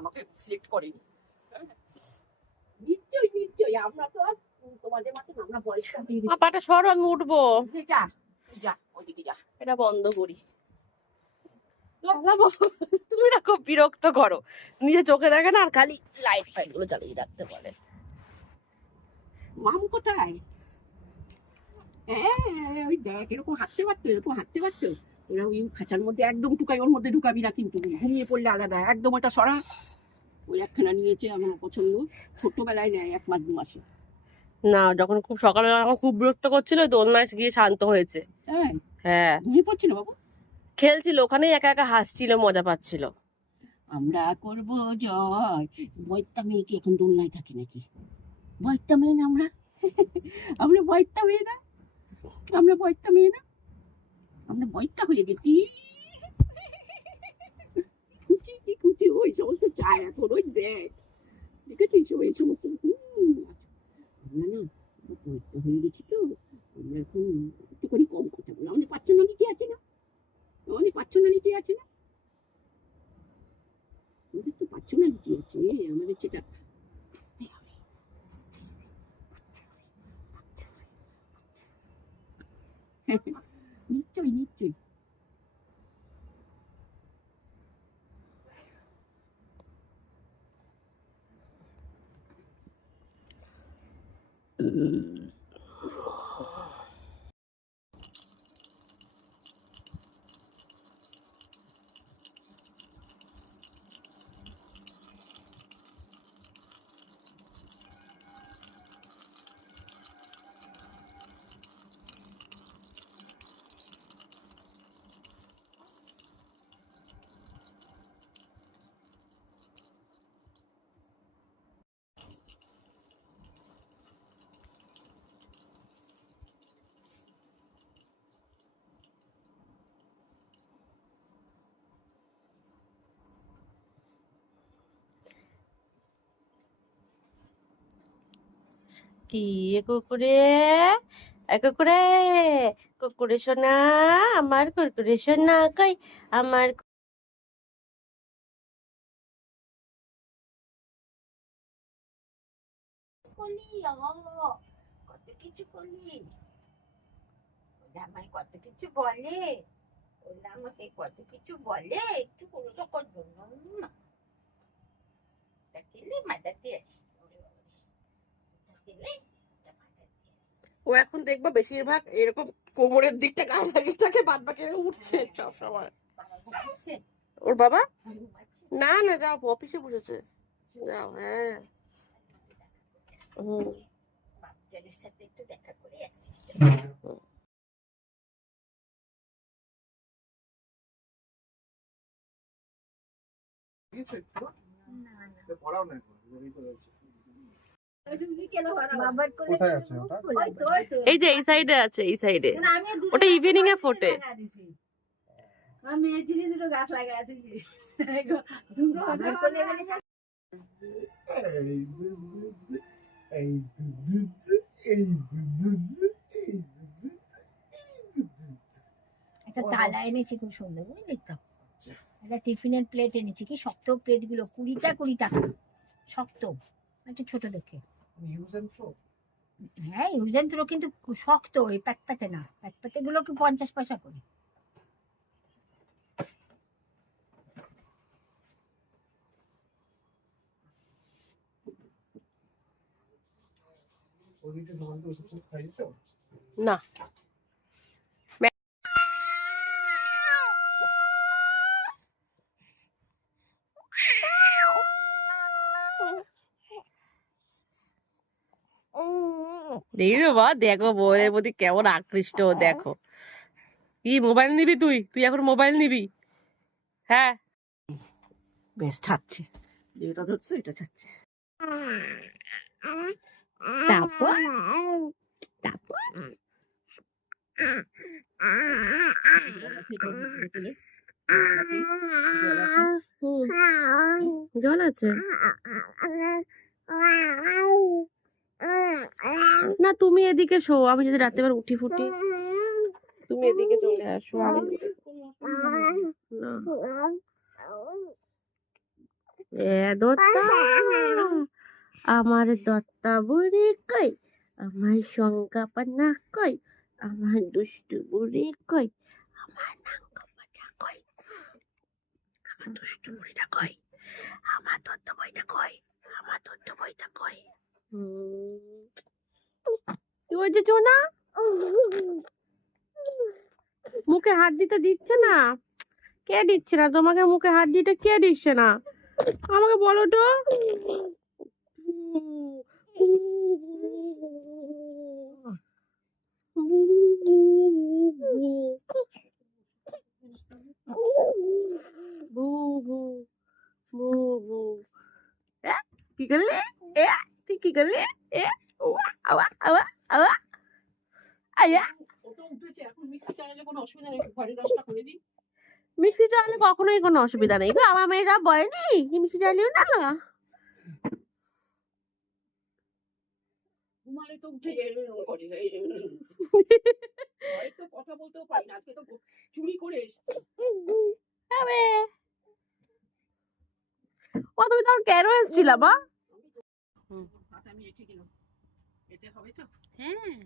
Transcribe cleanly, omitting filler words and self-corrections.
আমাকে সিলেক্ট করেনি। নিশ্চয়ই নিশ্চয়ই, আমরা তো আর তোমাদের মতন আমরা বয়সটা পাটা সরো, আমি উঠবো। যা যা ওইদিকে যা, এটা বন্ধ করি। তুমি না খুব বিরক্ত করো, নিজে চোখে দেখে না আর খালি লাইট ফাইট গুলো চালিয়ে রাখতে পারে। মাম কোথায়? হ্যাঁ ওই দেখ এরকম হাঁটতে পারতো, এরকম হাঁটতে পারতো। তোরা ওই খাঁচার মধ্যে একদম টুকাই, ওর মধ্যে ঢুকাবি না কিন্তু, ঘুমিয়ে পড়লে আলাদা, একদম ওটা সরা। ওই একখানা নিয়েছে আমার পছন্দ, ছোট্টবেলায় নেয় 1 মাস 2 মাসে। না, যখন খুব সকালবেলা যখন খুব বিরক্ত করছিল দোলনায় গিয়ে শান্ত হয়েছে। হ্যাঁ হ্যাঁ, ঘুমিয়ে পড়ছি না বাবু, খেলছিল ওখানে, একা একা হাসছিল, মজা পাচ্ছিল। আমরা করব জয়। বয়ত্তা মেয়ে কি এখন দোলনায় থাকি নাকি? বয়ত্তা মেয়ে না আমরা, আমরা বয়ত্তা মেয়ে না, আমরা বয়ত্তা মেয়ে না, আমরা বয়ত্তা হয়ে গেছি। খুশি কি খুশি, ওই সমস্ত চায় এখন, ওই দেখ দেখেছিস ওই সমস্ত। আমরা না বয়ত্তা হয়ে গেছি তো, আমরা এখন একটুখানি কম কথা বলি, আমাদের পার্সোনালিটি আছে না, আমাদের পার্সোনালিটি আছে না, আমাদের তো পার্সোনালিটি আছে, আমাদের সেটা নিশ্চয়ই নিশ্চয়ই। কি কুকুরে, কুকুরে, কুকুরে সোনা, আমার কুকুরে সোনা কই, আমার করলি কত কিছু করলি, ওরা আমায় কত কিছু বলে, ওরা আমাকে কত কিছু বলে, একটু কোনো রকম জন্য খেলে মাজাতে খেলে। ও এখন দেখবা বেশিরভাগ এরকম কোমরের দিকটা গা লাগিয়ে থাকে, বাদ বাকি উঠছে সবসময়। ওর বাবা না না, যাও অফিসে বসেছে, যাও। হ্যাঁ বাচ্চাদের সাথে একটু দেখা করে আসি। এই যে এই সাইডে আছে, এই সাইডে, ওটা ইভিনিং এ ফোটে। আমি দুটো গাছ লাগাই আছি। একটা তালা এনেছি খুব সুন্দর, বুঝলি তো। একটা টিফিনের প্লেট এনেছি, কি শক্ত প্লেট গুলো, 20 টাকা শক্ত, একটা ছোট দেখে। হ্যাঁ ইউজ এন্ড থ্রো, কিন্তু শক্ত, ওই প্যাকপ্যাতে না, প্যাকপ্যাতে গুলো কি 50 পয়সা করে। না দেখো বা, দেখো বউয়ের প্রতি কেমন আকৃষ্ট, দেখো। কি মোবাইল নিবি তুই? তুই এখন মোবাইল নিবি? হ্যাঁ বেশ ছাড়ছে, যেটা ধরছে এটা ছাড়ছে। তারপর তারপর জল আছে না, তুমি এদিকে শো, আমি যদি রাত্রেবার উঠি ফুটি তুমি এদিকে চলে আসো। আমি না দত্তা, আমার দত্তা বুড়ি কই, আমার শঙ্কা পান্না কই, আমার দুষ্টু বুড়ি কই, আমার নাঙ্গা পাটা কই, আমার দুষ্টু বুড়িটা কই, আমার দত্তা বইটা কই, আমার দত্তা বইটা কই। কি হয়েছে না, মুখে হাত দিতে দিচ্ছে না? কে দিচ্ছে না তোমাকে মুখে হাত দিতে? কে দিচ্ছে না আমাকে বলো তো? কি করলে? তুই কি করলে? আওয়া আওয়া আওয়া আয়া। মিক্সি চালালে কখনোই কোনো অসুবিধা নেই গো, আমার মেয়েরা বলেনি কি মিক্সি চালিও না। ঘুমালে তো উঠে যায় এরকম করে, হয়তো কথা বলতেও পারি না, আজকে তো চুরি করে এসছে। ও তুমি তখন কেন এসেছিলা মা? হাতে আমি রেখে দিলাম, এতে হবে তো? হ্যাঁ।